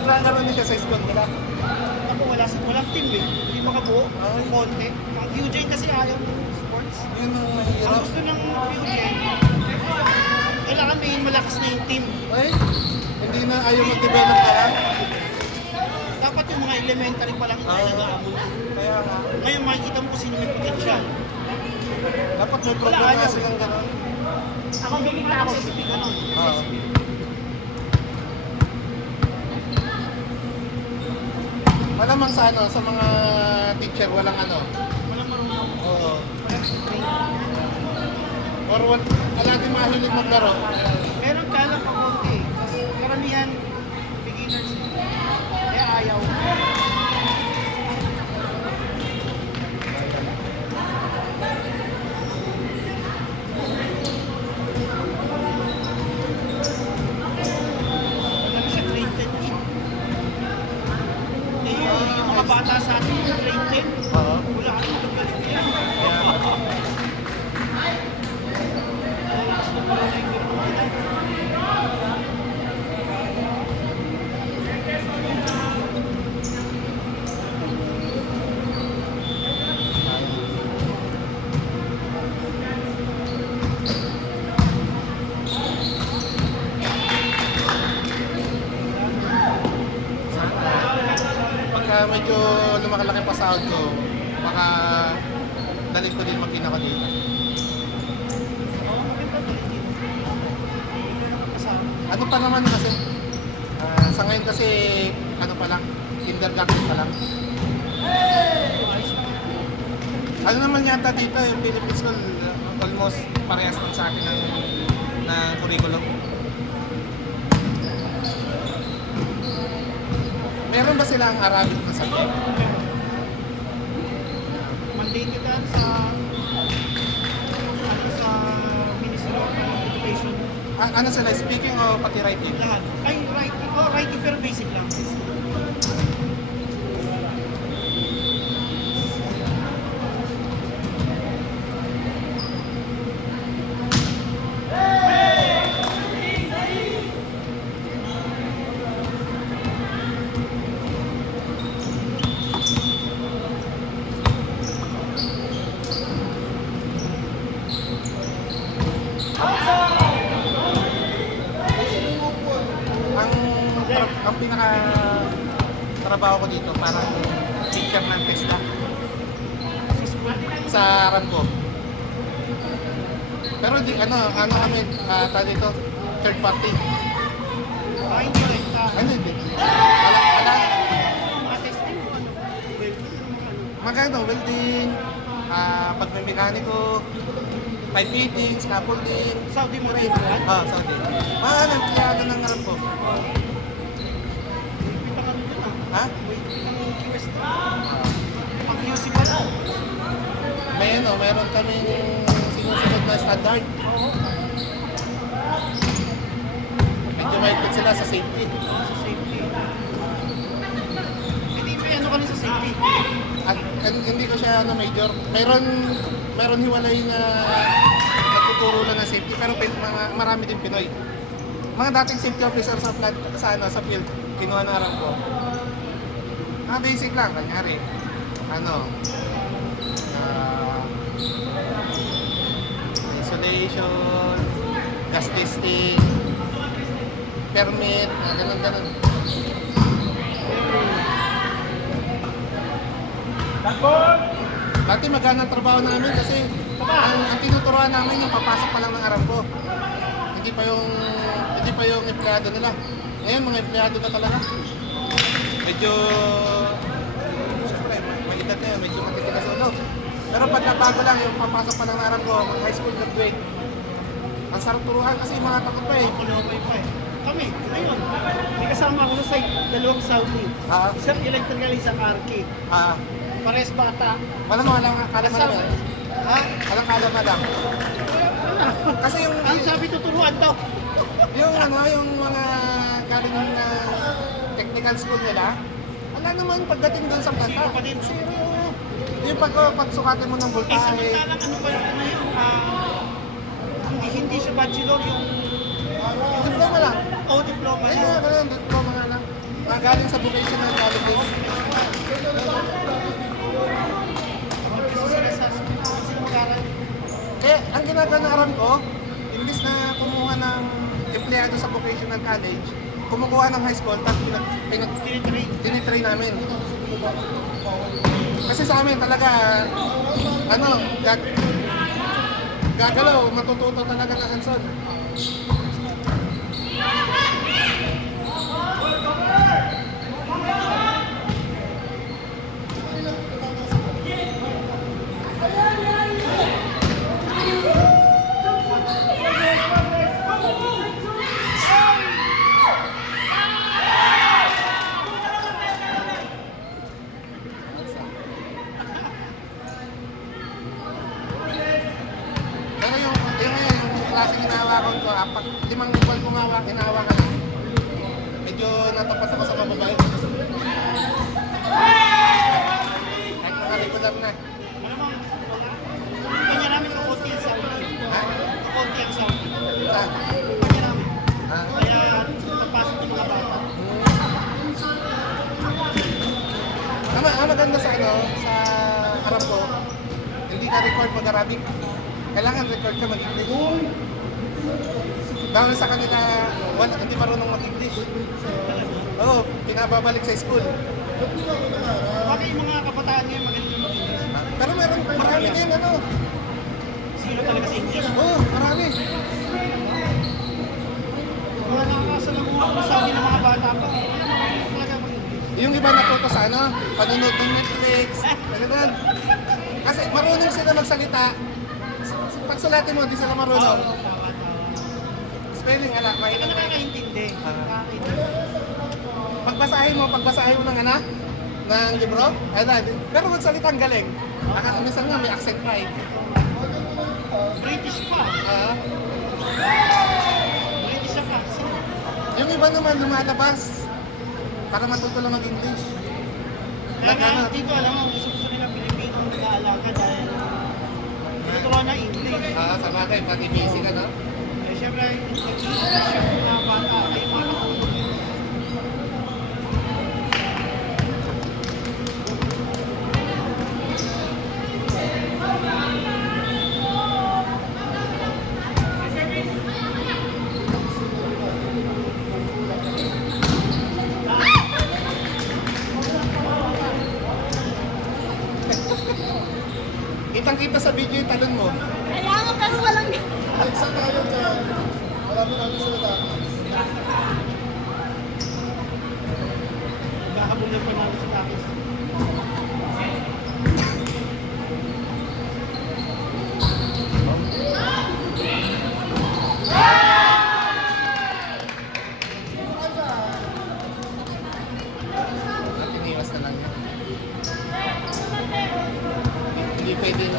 Maglalaro na siya sa school nila. Ako walang team eh. Hindi makabuo. Ay. Konti. Ang QJ kasi ayaw ng sports. Yun ang Ang mahirap. gusto ng QJ, kailangan may malakas na yung team. Ay, hindi na ayaw mag-develop ka lang. Dapat yung mga elementary pa lang tayo nag-aamon. Kaya nga. Ngayon makikita mo kung sino may potential. Dapat may Wala, program nga ayaw. silang gano'n. Ako bigyan na ako. SB ganun. Oo. Malamang sa ano, sa mga teacher, walang ano. Walang marunong. Oo. Walang train. Or wala din mahilig maglaro. Meron ka lang pa konti. Karamihan, beginners. Kaya ayaw. Wala siya, grade 10 na siya. Eh, yung mga bata sa atin, grade 10, Oo. wala ka nang galing yan. Pagka medyo lumakalaki pa sahod ko, baka dalit ko din mag-ina ko dito. Ano pa naman kasi, sa ngayon kasi, ano pa lang, kindergarten pa lang. Ano naman yata dito, yung Philippine School, almost parehas lang sa akin ng curriculum. Meron ba silang Arabic na subject? Mandated yan sa Ministry of Education. Ano sila, speaking o pati writing? Lahat. Ay, writing. Oh, writing pero basic lang. Ang pinaka trabaho ko dito, parang teacher ng TESDA sa Ramco. Pero di ano kami tawag dito, third party. Ah, hindi like Ano hindi? Ala, mga testing mo, ano? Well, maganda, welding, pagmemekaniko, pipe fitting, scaffolding, Saudi mo rin yan? Saudi. Ano, empleyado ng Ramco. Kita ka dun ah. Ha? Wait, ang QS na. Ang QC pa lang. Meron kaming sinusunod na standard. Oo. Medyo mahigpit sila sa safety. Sa safety. Hindi may ano ka rin sa safety. At hindi ko siya major. Meron hiwalay na nagtuturo lang ng safety pero marami din Pinoy. Mga dating safety officer sa plant sa field, kinuha na aram ko. Basic lang, kanyari. Insulation, gas testing, permit, ganun. Dati maganda ang trabaho namin kasi ang tinuturuan namin yung papasok pa lang ng Aramco. Hindi pa yung empleyado nila. Ngayon mga empleyado na talaga. Medyo siyempre, may edad na yun, medyo matitigas ulo. Pero pag nabago lang yung papasok pa lang ng Aramco, mga high school graduate. Ang sarap turuan kasi yung mga takot pa eh. Kulaway pa eh. Kami, ngayon, may kasama ako sa site, dalawang Saudi. Ah. Isang electrical, isang arcade. Pares bata. Walang kalama lang. Ha? Walang kalama lang. Kasi yung Ang sabi tuturuan daw. yung mga galing ng technical school nila, wala naman pagdating doon sa planta. Sino pa din? Yung pagsukatin mo ng Eh, voltahe. samantalang ano ba yung ano yun? Hindi siya bachelor, yung Diploma lang. diploma Ay, yun. diploma nga lang. galing sa vocational colleges. Gusto sila sa school. Gusto sila mag-aral. Eh, ang ginagawa ng aram ko, imbis na kumuha ng empleyado sa vocational college, kumukuha ng high school, tapos tinitrain namin. Kasi sa amin talaga, ano, gagalaw, matututo talaga ng hands-on. Pero yung klase hinahawakan ko, pag 5 buwan hinahawakan ko, medyo natapat ako sa mababait. Kahit mga regular na. Alam mo, kanya namin kakunti ang sound. Ha? Kakunti ang sound. Saan? Kanya namin. Ha? Kaya napasok yung mga bata. Ang maganda sa sa harap ko, hindi ka record mag-Arabic. Kailangan record ka mag-English. Dahil sa kanila, hindi marunong mag-English. Oo, pinababalik sa school. Bakit yung mga kabataan ngayon magaling yung English? Pero marami din ano. Sino talaga sa English? Oo, marami. Mga nakakasalamuha ko sa akin ng mga bata pa. Talaga mag-English. Yung iba natuto sa ano, panunod ng Netflix, ganun. Kasi marunong sila magsalita. Pag sulatin mo, hindi sila marunong. Spelling, ala, Kaya mahirap na. nakakaintindi. Nakakaintindi. Pagbasahin mo ng ano, ng libro, pero magsalita ang galing. Minsan nga may accent pa eh. British pa. Ah, British pa. yung iba naman lumalabas para matuto lang mag-English. Kaya Ano, nga dito, alam mo, gusto nila Pilipino nag-aalaga dahil natutuwa na English. sa bagay, pag busy ka, no? Eh, syempre, nag-English yung mga bata ay mga katulog. Kitang-kita sa video yung talon mo. Kaya nga, pero walang... Alexa tayo dyan. Wala mo namin sila dati. Nagkakabulan pa namin sa tapos. Tiniwas na lang. Hindi pwedeng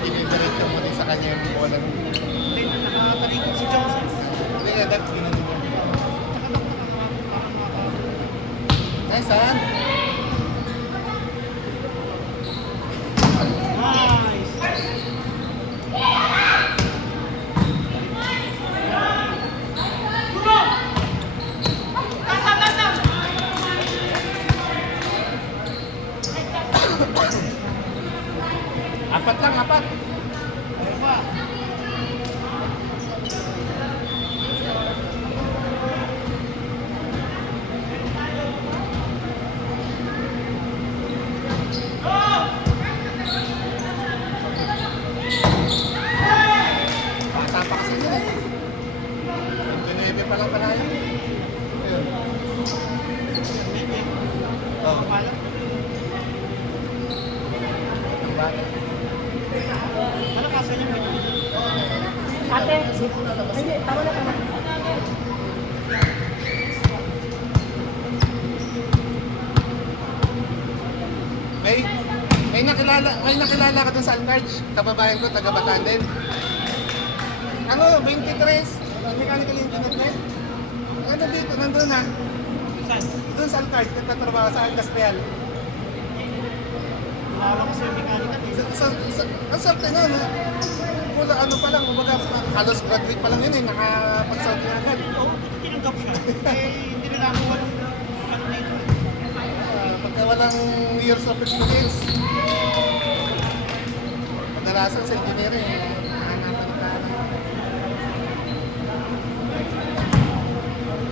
dinidiretso mo rin sa kanya yung bola. Hindi, nakatalikod si Joseph. Hindi nga, dapat ginano mo. Nice, ha? Nice! Apat lang, apat. Ano ba? Bata pa kasi yun eh. 29 pa lang pala yun. Ayun. Oo. Pala? Ang bata. Ano kaso niya may Ate, hindi, tama na tama. May nakilala ka dun sa Alcarge, kababayan ko, taga Bataan din. Ano, 23, mechanical engineer. Ano dito, nandun ha? saan? Doon sa Alcarge, nagtatrabaho sa Industrial. Wala kasi yung mechanical eh. Ang sarap na nun, kula ano pa lang, kumbaga halos graduate pa lang yun eh, nakapag-Saudi na agad. Oo, tinanggap siya. Eh, hindi nila ako ano na walang years of experience. Kadalasan sa engineering, hahanapan ng tao.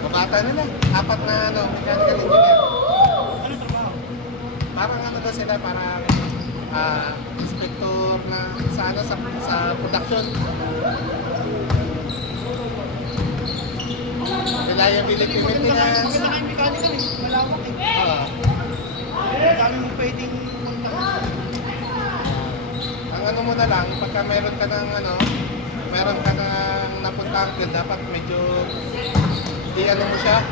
Mabata nila, apat na mechanical engineer. Ano trabaho? Parang ano daw sila, parang inspector na sa production. Reliability maintenance. Maganda kayong mechanical eh. Malawak eh. Ang dami mong pwedeng punta. Ang ano mo na lang, pagka meron ka ng napuntang field, dapat medyo i-ano mo siya,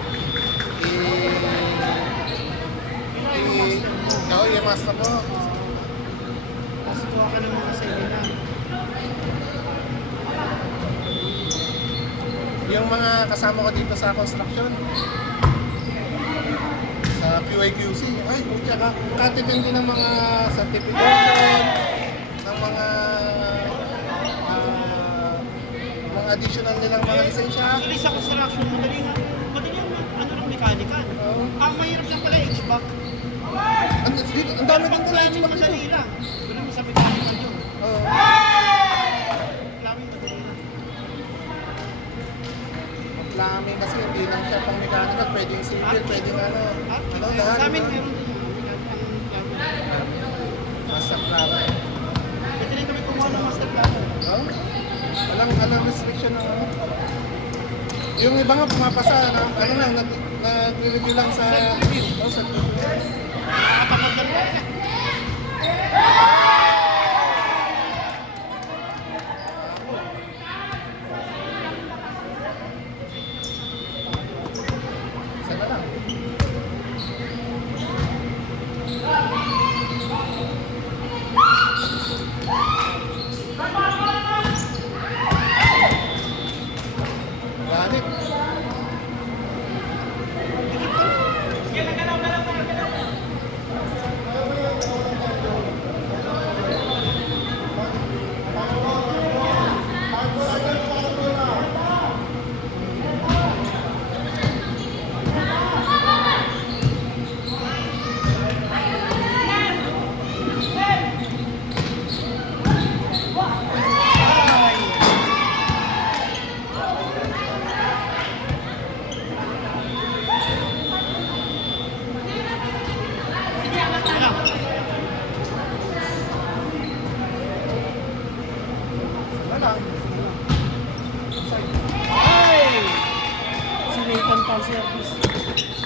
i-master mo. Tapos kuha ka ng mga seminar. Yung mga kasama ko dito sa construction, sa QA/QC, ay, buti ka. Katitindi ng mga certification, ng mga additional nilang mga lisensya. Actually sa construction, madali ang ano ng mechanical. Ang mahirap lang pala HVAC. Ang dami Pag ng plumbing madali lang. Doon mo sa mechanical yun. Oo. Plumbing madali lang. Plumbing kasi hindi lang siya pang mechanical, pwedeng civil, pwedeng lahat. Sa amin no? meron din ang plumbing. Master planner. Pwede rin kami kumuha ng master planner. Oh? Walang restriction ng ano. Yung iba nga pumapasa, nag-review lang sa sa Nakakapagod lang po. Sana lang. Ganit. Sana lang. Ay! Si Nathan Paul Service.